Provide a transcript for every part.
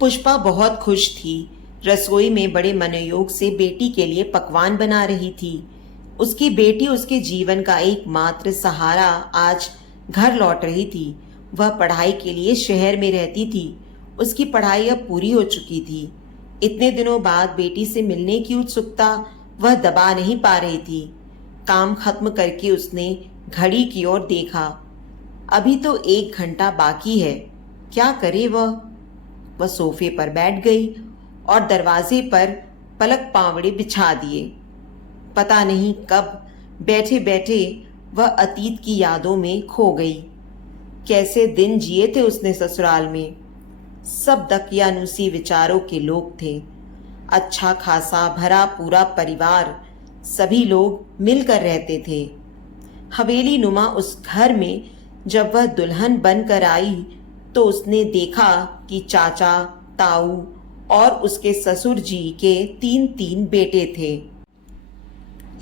पुष्पा बहुत खुश थी। रसोई में बड़े मनोयोग से बेटी के लिए पकवान बना रही थी। उसकी बेटी उसके जीवन का एकमात्र सहारा आज घर लौट रही थी। वह पढ़ाई के लिए शहर में रहती थी। उसकी पढ़ाई अब पूरी हो चुकी थी। इतने दिनों बाद बेटी से मिलने की उत्सुकता वह दबा नहीं पा रही थी। काम खत्म करके उसने घड़ी की ओर देखा। अभी तो 1 घंटा बाकी है। क्या करे वह सोफे पर बैठ गई और दरवाजे पर पलक पावड़े बिछा दिए। पता नहीं कब बैठे बैठे वह अतीत की यादों में खो गई। कैसे दिन जिए थे उसने ससुराल में। सब दकियानुसी विचारों के लोग थे। अच्छा खासा भरा पूरा परिवार, सभी लोग मिलकर रहते थे। हवेली नुमा उस घर में जब वह दुल्हन बनकर आई तो उसने देखा कि चाचा, ताऊ और उसके ससुर जी के 3-3 बेटे थे,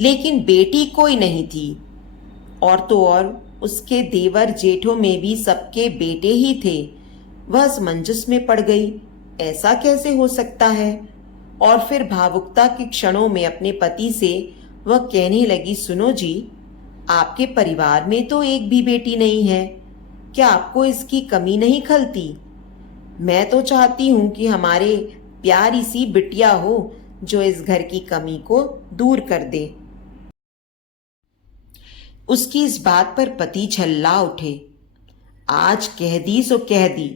लेकिन बेटी कोई नहीं थी। और तो और उसके देवर जेठों में भी सबके बेटे ही थे। वह असमंजस में पड़ गई। ऐसा कैसे हो सकता है? और फिर भावुकता के क्षणों में अपने पति से वह कहने लगी, सुनो जी, आपके परिवार में तो एक भी बेटी नहीं है। क्या आपको इसकी कमी नहीं खलती? मैं तो चाहती हूं कि हमारे प्यारी सी बिटिया हो जो इस घर की कमी को दूर कर दे। उसकी इस बात पर पति झल्ला उठे। आज कह दी सो कह दी।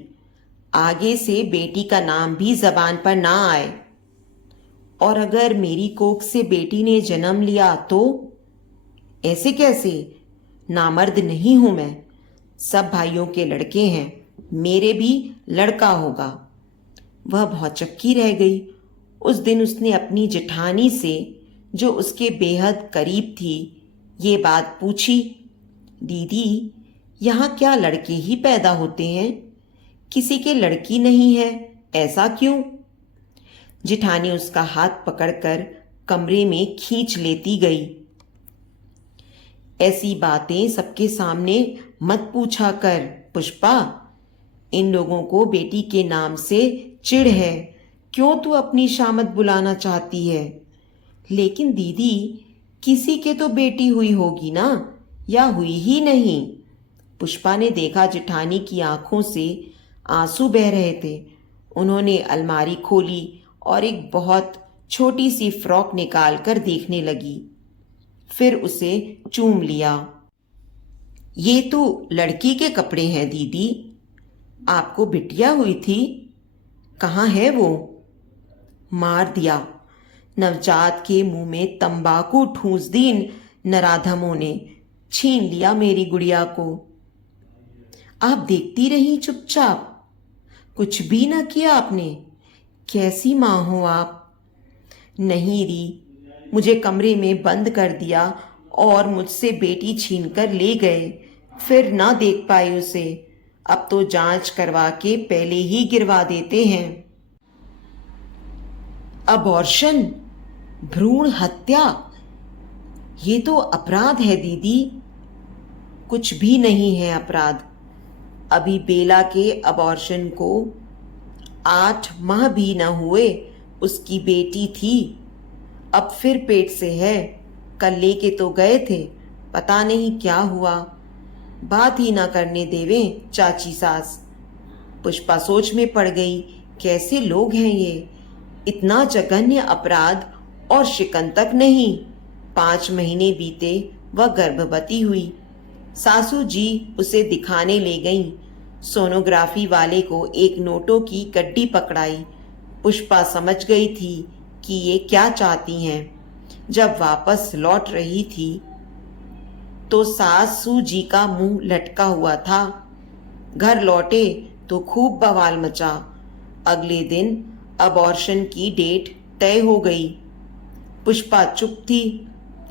आगे से बेटी का नाम भी जबान पर ना आए। और अगर मेरी कोख से बेटी ने जन्म लिया तो? ऐसे कैसे? नामर्द नहीं हूं मैं। सब भाइयों के लड़के हैं, मेरे भी लड़का होगा। वह भौचक्की रह गई। उस दिन उसने अपनी जेठानी से, जो उसके बेहद करीब थी, ये बात पूछी, दीदी, यहाँ क्या लड़के ही पैदा होते हैं? किसी के लड़की नहीं है, ऐसा क्यों? जेठानी उसका हाथ पकड़कर कमरे में खींच लेती गई। ऐसी बातें सबके सामने मत पूछा कर पुष्पा। इन लोगों को बेटी के नाम से चिढ़ है। क्यों तू अपनी शामत बुलाना चाहती है? लेकिन दीदी, किसी के तो बेटी हुई होगी ना, या हुई ही नहीं? पुष्पा ने देखा जेठानी की आंखों से आंसू बह रहे थे। उन्होंने अलमारी खोली और एक बहुत छोटी सी फ्रॉक निकाल कर देखने लगी। फिर उसे चूम लिया। ये तो लड़की के कपड़े हैं दीदी। आपको बिटिया हुई थी? कहाँ है वो? मार दिया। नवजात के मुंह में तंबाकू ठूंस दी इन नराधमों ने। छीन लिया मेरी गुड़िया को। आप देखती रही चुपचाप, कुछ भी न किया आपने। कैसी माँ हो आप? नहीं री, मुझे कमरे में बंद कर दिया और मुझसे बेटी छीन कर ले गए। फिर ना देख पाई उसे। अब तो जांच करवा के पहले ही गिरवा देते हैं। अबॉर्शन, भ्रूण हत्या, ये तो अपराध है दीदी। कुछ भी नहीं है अपराध। अभी बेला के अबॉर्शन को 8 माह भी न हुए। उसकी बेटी थी, अब फिर पेट से है। कल लेके तो गए थे, पता नहीं क्या हुआ। बात ही ना करने देवे चाची सास। पुष्पा सोच में पड़ गई, कैसे लोग हैं ये। इतना जघन्य अपराध और शिकन तक नहीं। 5 महीने बीते, वह गर्भवती हुई। सासू जी उसे दिखाने ले गईं। सोनोग्राफी वाले को एक नोटों की गड्डी पकड़ाई। पुष्पा समझ गई थी कि ये क्या चाहती हैं। जब वापस लौट रही थी तो सासू जी का मुंह लटका हुआ था। घर लौटे तो खूब बवाल मचा। अगले दिन अबॉर्शन की डेट तय हो गई। पुष्पा चुप थी,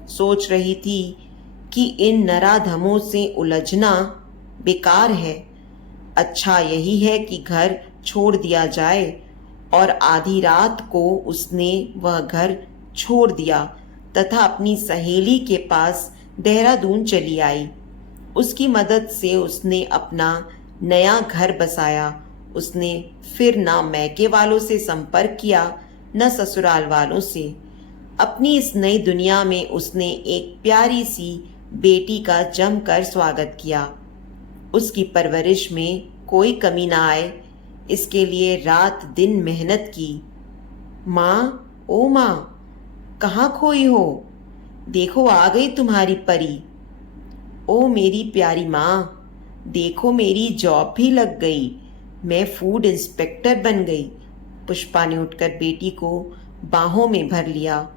सोच रही थी कि इन नराधमों से उलझना बेकार है। अच्छा यही है कि घर छोड़ दिया जाए। और आधी रात को उसने वह घर छोड़ दिया तथा अपनी सहेली के पास देहरादून चली आई। उसकी मदद से उसने अपना नया घर बसाया उसने फिर ना मैके वालों से संपर्क किया न ससुराल वालों से। अपनी इस नई दुनिया में उसने एक प्यारी सी बेटी का जमकर स्वागत किया। उसकी परवरिश में कोई कमी ना आए, इसके लिए रात दिन मेहनत की। माँ, ओ माँ, कहाँ खोई हो? देखो आ गई तुम्हारी परी। ओ मेरी प्यारी माँ, देखो मेरी जॉब भी लग गई, मैं फूड इंस्पेक्टर बन गई। पुष्पा ने उठकर बेटी को बाहों में भर लिया।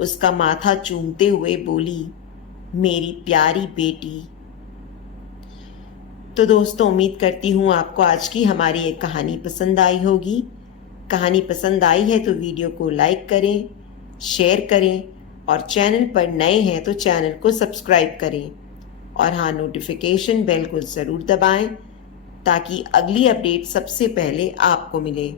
उसका माथा चूमते हुए बोली, मेरी प्यारी बेटी। तो दोस्तों, उम्मीद करती हूँ आपको आज की हमारी ये कहानी पसंद आई होगी। कहानी पसंद आई है तो वीडियो को लाइक करें, शेयर करें और चैनल पर नए हैं तो चैनल को सब्सक्राइब करें। और हाँ, नोटिफिकेशन बेल को ज़रूर दबाएं ताकि अगली अपडेट सबसे पहले आपको मिले।